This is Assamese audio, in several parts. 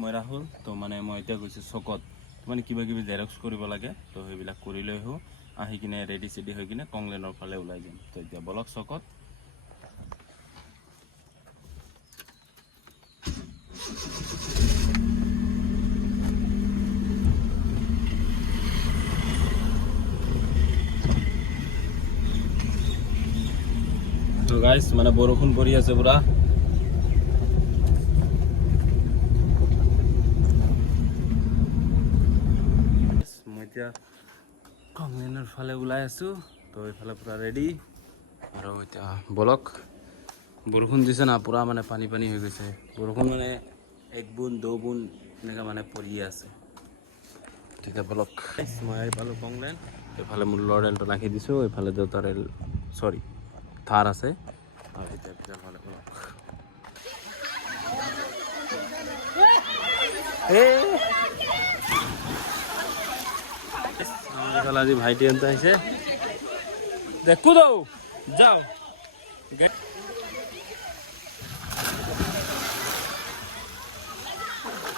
মই ৰাহুল তো মানে মই এতিয়া গৈছোঁ চকত মানে কিবা কিবি জেৰক্স কৰিব লাগে তো সেইবিলাক কৰি লৈ আহোঁ আহি কিনে ৰেডি চেডি হৈ কিনে কংলেনৰ ফালে ওলাই যাম তো এতিয়া বলক চকত তো গাইছ মানে বৰষুণ পৰি আছে পুৰা মই এতিয়া কংলেনৰ ফালে ওলাই আছোঁ তো এইফালে পুৰা ৰেডি আৰু এতিয়া বলক বৰষুণ দিছে না পুৰা মানে পানী পানী হৈ গৈছে বৰষুণ মানে এক বুন দো বুন এনেকৈ মানে পৰিয়ে আছে ঠিক আছে বলক মই আহি পালোঁ কংলেন এইফালে মোৰ লৰেলটো ৰাখি দিছোঁ এইফালে দেউতাৰ চৰি থাৰ আছে আৰু এতিয়া ভিতৰফালে বলক আমাৰ আজি ভাইটি আনতে আইছে দেখো দাও যাও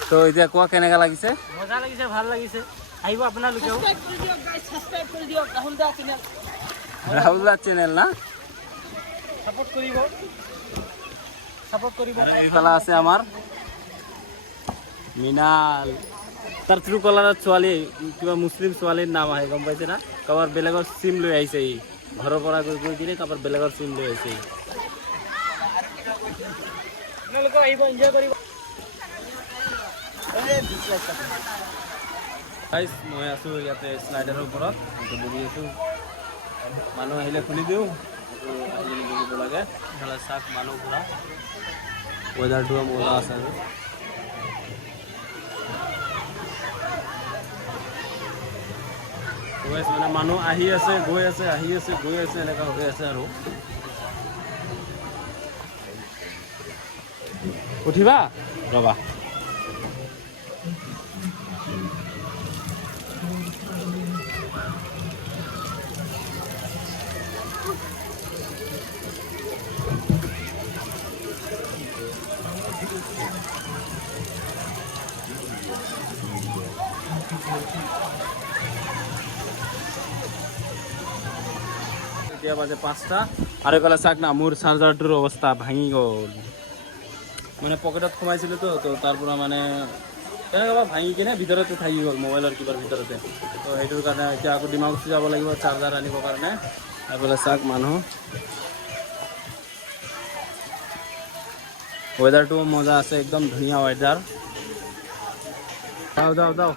তো এতিয়া কোৱা কেনেকা লাগিছে মজা লাগিছে ভাল লাগিছে আহিব আপোনালোকেও সাবস্ক্ৰাইব কৰি দিয়ক ৰাহুল দা চেনেল না সাপোৰ্ট কৰিব এইফালে আছে আমাৰ মিনাল তাৰ ট্ৰু কলাৰত ছোৱালী কিবা মুছলিম ছোৱালীৰ নাম আহে গম পাইছে না কাৰোবাৰ বেলেগৰ চিম লৈ আহিছে ই ঘৰৰ পৰা গৈ গৈ কিনে কাৰোবাৰ বেলেগৰ চিম লৈ আহিছে আপোনালোকে আহিব এনজয় কৰিব গাইছ মই আছোঁ ইয়াতে স্লাইডাৰৰ ওপৰত বহি আছোঁ মানুহ আহিলে খুলি দিওঁ আহি বহিব লাগে ইফালে চাওক মানুহ পুৰা ৱেডাৰটো মজা আছে আৰু মানে মানুহ আহি আছে গৈ আছে আহি আছে গৈ আছে এনেকুৱা হৈ আছে আৰু উঠিবা ৰবা এতিয়া বাজে 5টা আৰু এইফালে চাওক না মোৰ চাৰ্জাৰটোৰ অৱস্থা ভাঙি গ'ল মানে পকেটত সোমাইছিলোঁ তো তাৰ পৰা মানে তেনেকুৱা ভাঙি কিনে ভিতৰতে থাকি গ'ল মোবাইলৰ কিবাৰ ভিতৰতে তো সেইটোৰ কাৰণে এতিয়া আকৌ ডিমাকুচি যাব লাগিব চাৰ্জাৰ আনিবৰ কাৰণে এইফালে চাওক মানুহ ৱেডাৰটো মজা আছে একদম ধুনীয়া ৱেডাৰ যাও যাও যাও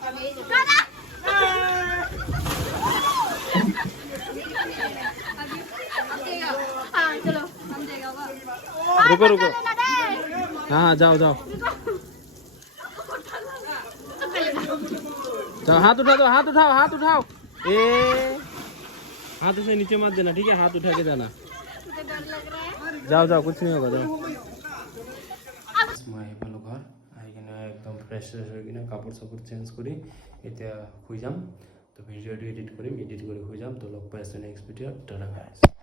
रुको रुको हाँ जाओ जाओ जाओ हाथ उठा दो हाथ उठाओ ए हाथ से नीचे मत देना ठीक है हाथ उठा के जाना जाओ जाओ कुछ नहीं होगा जाओ मैं पालो घर आई किने एकदम फ्रेश हो किने কাপড় সাপড় চেঞ্জ করি এতিয়া শুই যাম তো ভিডিওটো এডিট কৰিম এডিট কৰি শুই যাম তো লগ পাই আছো নেক্সট ভিডিঅ টাটা গাইস